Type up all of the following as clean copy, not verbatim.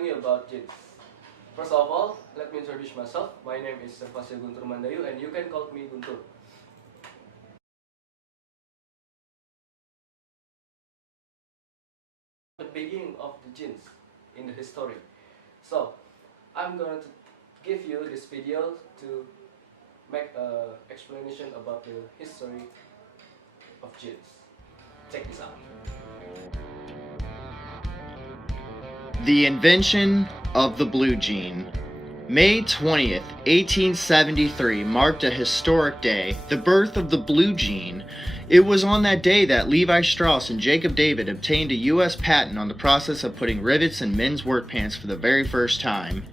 telling you about jeans. First of all, let me introduce myself. My name is Servasio Guntur Mandayu, and you can call me Guntur. The beginning of the jeans in the history. So, I'm going to give you this video to make an explanation about the history of jeans. Check this out. The invention of the blue jean. May 20th, 1873 marked a historic day, the birth of the blue jean. It was on that day that Levi Strauss and Jacob David obtained a U.S. patent on the process of putting rivets in men's work pants for the very first time.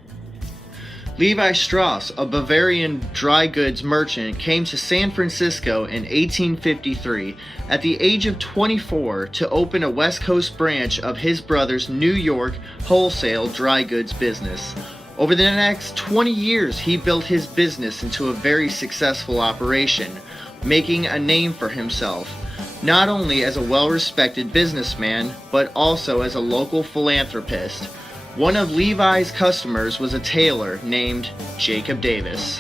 Levi Strauss, a Bavarian dry goods merchant, came to San Francisco in 1853 at the age of 24 to open a West Coast branch of his brother's New York wholesale dry goods business. Over the next 20 years, he built his business into a very successful operation, making a name for himself, not only as a well-respected businessman, but also as a local philanthropist. One of Levi's customers was a tailor named Jacob Davis.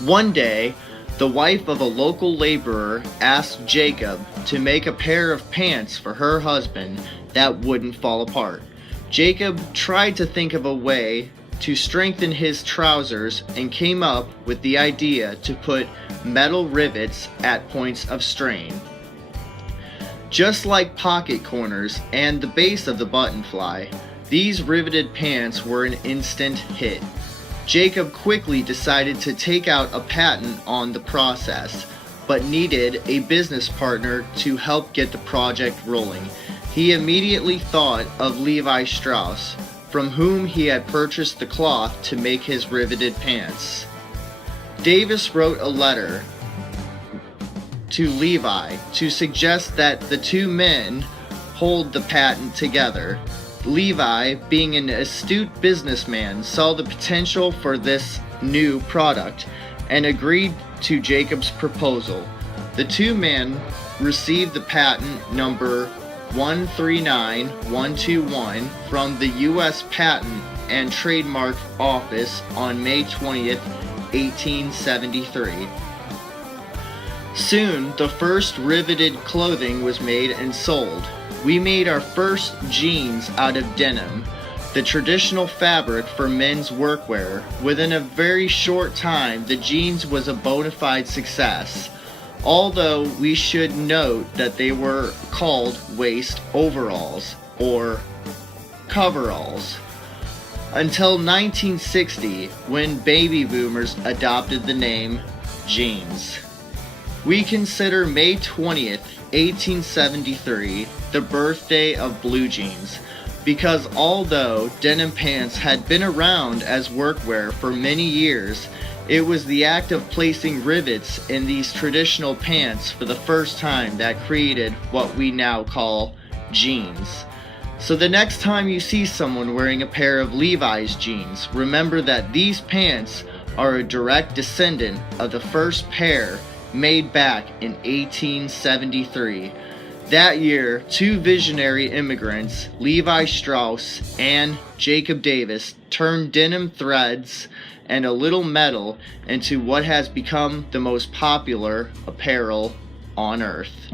One day, the wife of a local laborer asked Jacob to make a pair of pants for her husband that wouldn't fall apart. Jacob tried to think of a way to strengthen his trousers and came up with the idea to put metal rivets at points of strain. Just like pocket corners and the base of the button fly, these riveted pants were an instant hit. Jacob quickly decided to take out a patent on the process, but needed a business partner to help get the project rolling. He immediately thought of Levi Strauss, from whom he had purchased the cloth to make his riveted pants. Davis wrote a letter to Levi to suggest that the two men hold the patent together. Levi, being an astute businessman, saw the potential for this new product and agreed to Jacob's proposal. The two men received the patent number 139121 from the U.S. Patent and Trademark Office on May 20th, 1873. Soon, the first riveted clothing was made and sold. We made our first jeans out of denim, the traditional fabric for men's workwear. Within a very short time, the jeans was a bona fide success, although we should note that they were called waist overalls or coveralls until 1960, when baby boomers adopted the name jeans. We consider May 20th, 1873 the birthday of blue jeans, because although denim pants had been around as workwear for many years, it was the act of placing rivets in these traditional pants for the first time that created what we now call jeans. So the next time you see someone wearing a pair of Levi's jeans, remember that these pants are a direct descendant of the first pair made back in 1873. That year, two visionary immigrants, Levi Strauss and Jacob Davis, turned denim threads and a little metal into what has become the most popular apparel on earth.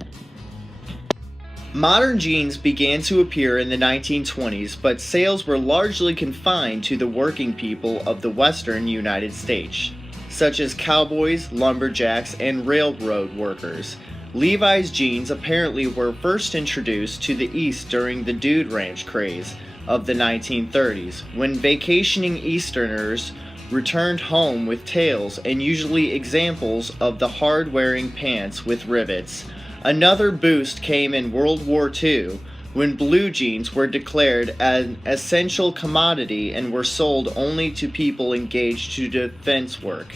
Modern jeans began to appear in the 1920s, but sales were largely confined to the working people of the western United States, such as cowboys, lumberjacks, and railroad workers. Levi's jeans apparently were first introduced to the East during the dude ranch craze of the 1930s, when vacationing Easterners returned home with tails and usually examples of the hard-wearing pants with rivets. Another boost came in World War II, when blue jeans were declared an essential commodity and were sold only to people engaged to defense work.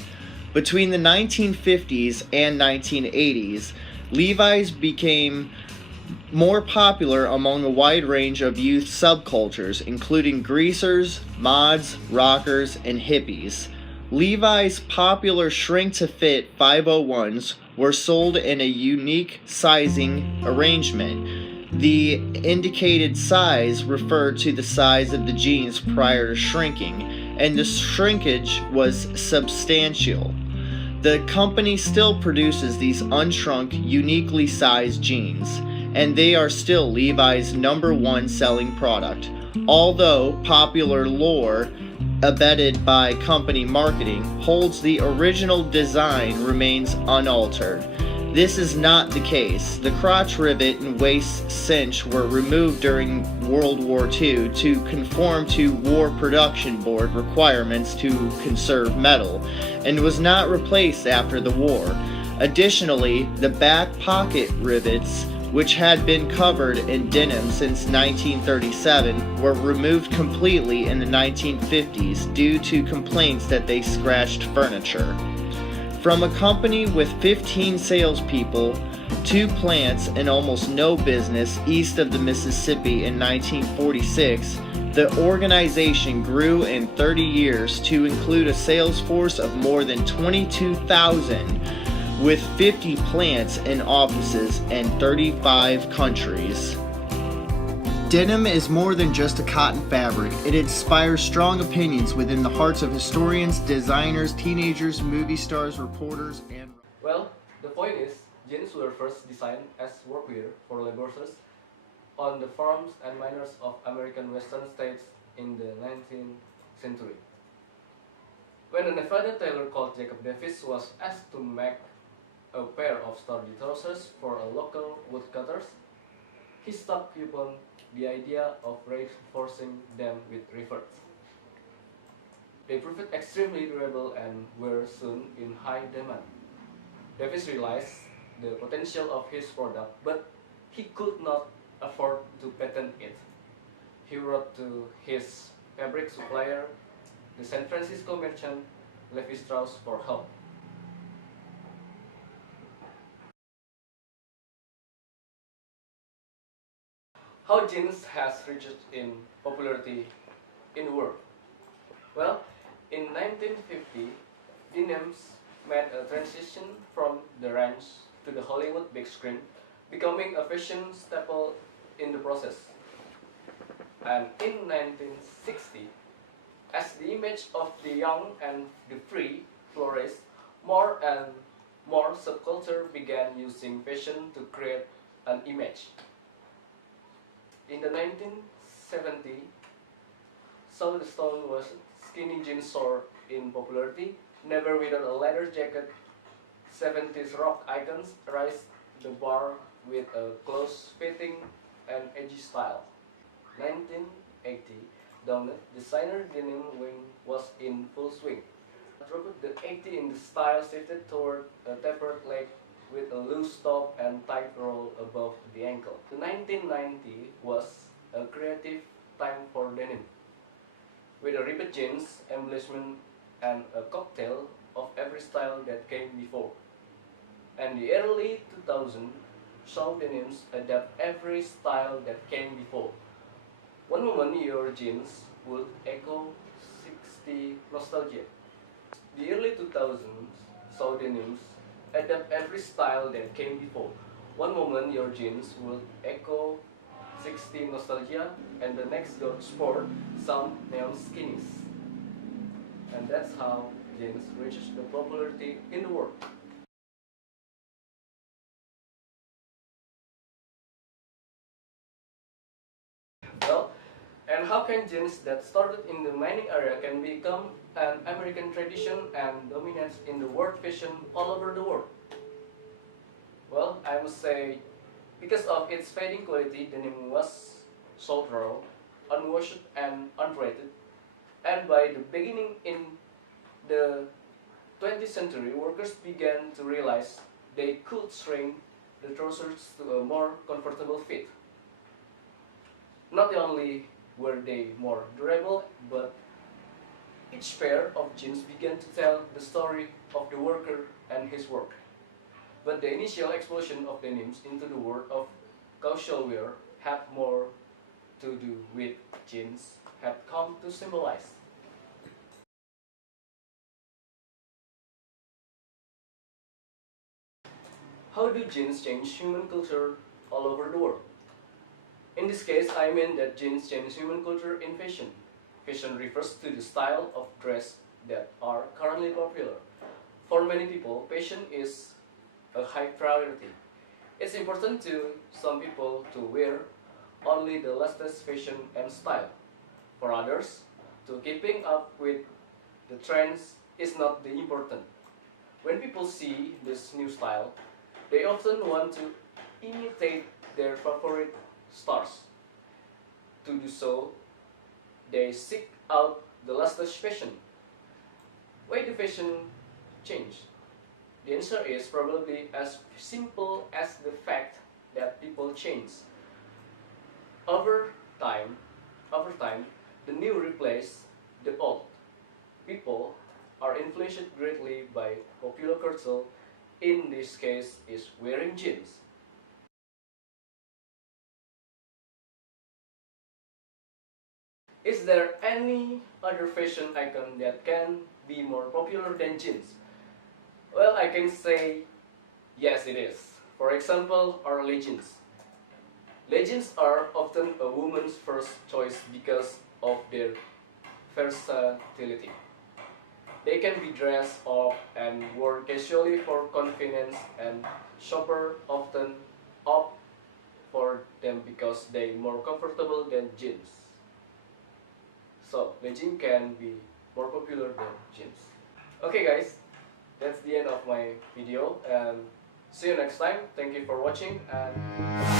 Between the 1950s and 1980s, Levi's became more popular among a wide range of youth subcultures, including greasers, mods, rockers, and hippies. Levi's popular shrink-to-fit 501s were sold in a unique sizing arrangement, The indicated size referred to the size of the jeans prior to shrinking, and the shrinkage was substantial. The company still produces these unshrunk, uniquely sized jeans, and they are still Levi's #1 selling product, although popular lore abetted by company marketing holds the original design remains unaltered. This is not the case. The crotch rivet and waist cinch were removed during World War II to conform to War Production Board requirements to conserve metal, and was not replaced after the war. Additionally, the back pocket rivets, which had been covered in denim since 1937, were removed completely in the 1950s due to complaints that they scratched furniture. From a company with 15 salespeople, 2 plants, and almost no business east of the Mississippi in 1946, the organization grew in 30 years to include a sales force of more than 22,000, with 50 plants and offices in 35 countries. Denim is more than just a cotton fabric. It inspires strong opinions within the hearts of historians, designers, teenagers, movie stars, reporters, and... Well, the point is, jeans were first designed as workwear for laborers on the farms and miners of American western states in the 19th century. When a Nevada tailor called Jacob Davis was asked to make a pair of sturdy trousers for a local woodcutters, he stuck upon the idea of reinforcing them with rivets. They proved extremely durable and were soon in high demand. Davis realized the potential of his product, but he could not afford to patent it. He wrote to his fabric supplier, the San Francisco merchant Levi Strauss, for help. How jeans has reached in popularity in the world? Well, in 1950, denims made a transition from the ranch to the Hollywood big screen, becoming a fashion staple in the process. And in 1960, as the image of the young and the free flourished, more and more subculture began using fashion to create an image. In the 1970s, so the stone was skinny jeans soared in popularity. Never without a leather jacket, 70s rock icons raised the bar with a close-fitting and edgy style. 1980 dawned, designer denim wing was in full swing. Throughout the 80s, in the style shifted toward a tapered leg with a loose top and tight roll above the ankle. The 1990 was a creative time for denim, with a ribbed jeans, embellishment, and a cocktail of every style that came before. And the early 2000s saw denims adapt every style that came before. One moment your jeans would echo 60s nostalgia. The early 2000s saw denims adapt every style that came before. One moment your jeans will echo 60s nostalgia, and the next got sport some neon skinnies. And that's how jeans reaches the popularity in the world. Well, and how can jeans that started in the mining area can become an American tradition and dominates in the world fashion all over the world? Well, I must say, because of its fading quality, denim was sold raw, unwashed and unrated, and by the beginning in the 20th century, workers began to realize they could shrink the trousers to a more comfortable fit. Not only were they more durable, but each pair of jeans began to tell the story of the worker and his work. But the initial explosion of denims into the world of casual wear had more to do with jeans had come to symbolize. How do jeans change human culture all over the world? In this case, I mean that jeans change human culture in fashion. Fashion refers to the style of dress that are currently popular. For many people, fashion is a high priority. It's important to some people to wear only the latest fashion and style. For others, to keeping up with the trends is not the important. When people see this new style, they often want to imitate their favorite stars. To do so, they seek out the latest fashion. Why do fashion change? The answer is probably as simple as the fact that people change. Over time, over time, the new replace the old. People are influenced greatly by popular culture. In this case, is wearing jeans. Is there any other fashion icon that can be more popular than jeans? Well, I can say yes, it is. For example, our leggings. Leggings are often a woman's first choice because of their versatility. They can be dressed up and worn casually for convenience, and shoppers often opt for them because they're more comfortable than jeans. So, leggings can be more popular than jeans. Okay guys, that's the end of my video, and see you next time. Thank you for watching, and